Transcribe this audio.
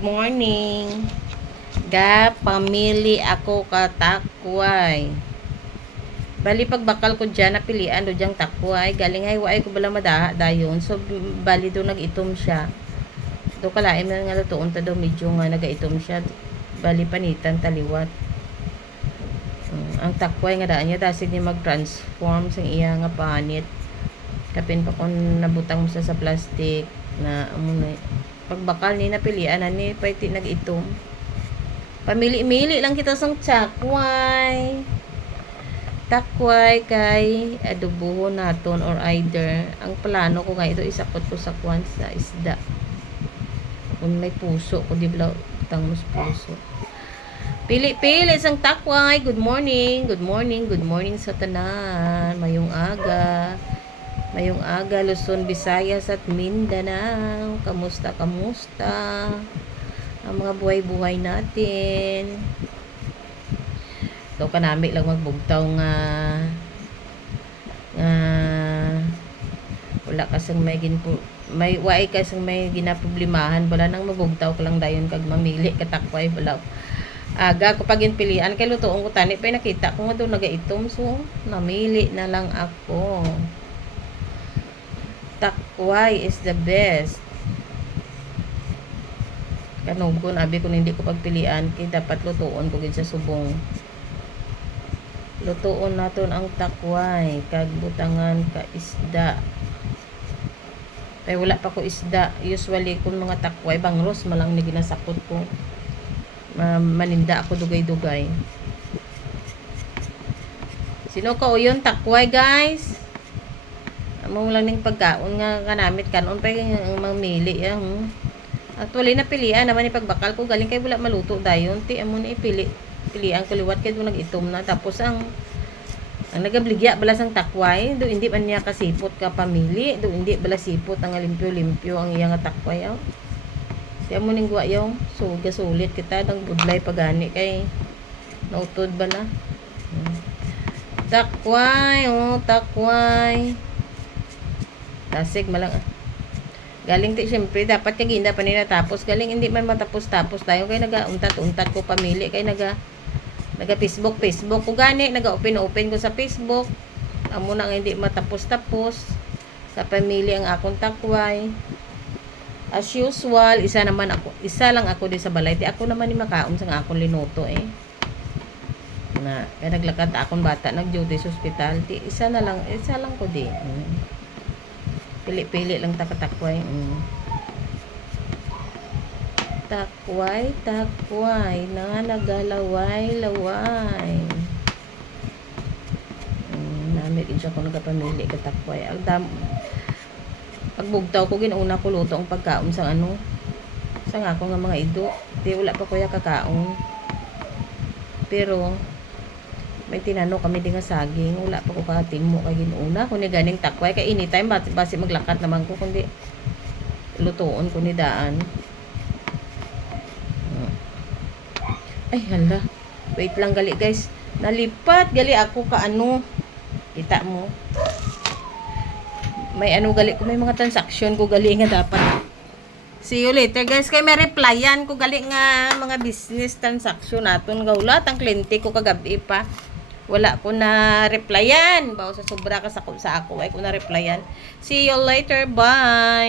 Morning. Pamili ako ka takway. Bali pagbakal ko dyan, napilian do dyang takway. Galing ay waay ko bala madaha dayon. So bali do nag-itom siya. Do kalaim na nga lutuon ta do medyo nga nagaitom siya. Bali panitan taliwat. Ang takway nga daan niya dasig niya mag-transform sa iya nga panit. Kapin pa kon nabutang mo sa plastic na amunay pagbakal ni napilian ani paiti nag-itom. Pamili-mili lang kita sang takway. Takway kay adobohon naton or either ang plano ko nga ito isakot ko sa kwan sa isda. Kung may puso ko di bala utang mas puso. Pili-pili sang takway. Good morning. Good morning. Good morning sa tanan. Mayong aga. Mayong aga, Luzon, Visayas at Mindanao. Kamusta, kamusta? Ang mga buhay-buhay natin. Ito kanami lang magbugtaw nga wala kasang may waay kasang may ginaproblemahan wala nang mabugtaw ko lang dayon kag mamili katakway wala aga ko pag pilian kay lutoon ko tani pa nakita ko nga do nagaitom so namili na lang ako. Takway is the best. Kanugon, abi kung hindi ko pagpilian, kaya dapat lutuon ko gid sa subong. Lutuon naton ang takway, kag butangan ka isda. Kaya wala pa ko isda. Usually, kung mga takway, bangros, malang ni ginasakot ko. Maninda ako dugay-dugay. Sino ka o yun? Takway, guys? Among lang ning pagkaon nga kanamit kanon pa yung mamili actually napilian naman ni pagbakal ko galing kay wala maluto dayon ti amo na pilian ko liwat kay do nag-itom na tapos ang nagabligya bala sang takway do hindi man niya kasipot ka pamili do hindi bala sipot ang limpyo-limpyo ang iya nga takway ti amo ning guwa yaw so gasulit kita dang budlay pagani kay nautod bala takway takway tasig malang galing ti syempre dapat kaginda pa nila tapos galing hindi man matapos-tapos tayo kay naga-untat-untat ko pamili kay naga Facebook ko gani naga-open ko sa Facebook amo na nga hindi matapos-tapos sa pamili ang akong takway as usual isa lang ako di sa balay ti ako naman ni makaon sa akong linuto na kaya naglakad akong bata nag-duty sa ospital ti isa lang ko di pili-pili lang takway. Takway na nagalaway-laway. Nami din siya kung nagapamili ka takway. Pagbugtaw ko ginauna ko luto ang pagkaon sa sa nga ako nga mga ido. Di wala pa kuya kakaon. Pero may tinano kami di nga saging wala pa ko katimo kay ginuuna kundi ganing takway kay anytime basi maglakat naman ko kundi lutoon ko ni daan ay hala wait lang gali guys nalipat gali ako ka kita mo may gali ko may mga transaction ko gali nga dapat see you later guys kay may replyan ko gali nga mga business transaction naton nga ulat ang kliyente ko kagabi pa wala ko na replyan. Bawo sa sobra ka sa ako ay ko na replyan. See you later. Bye.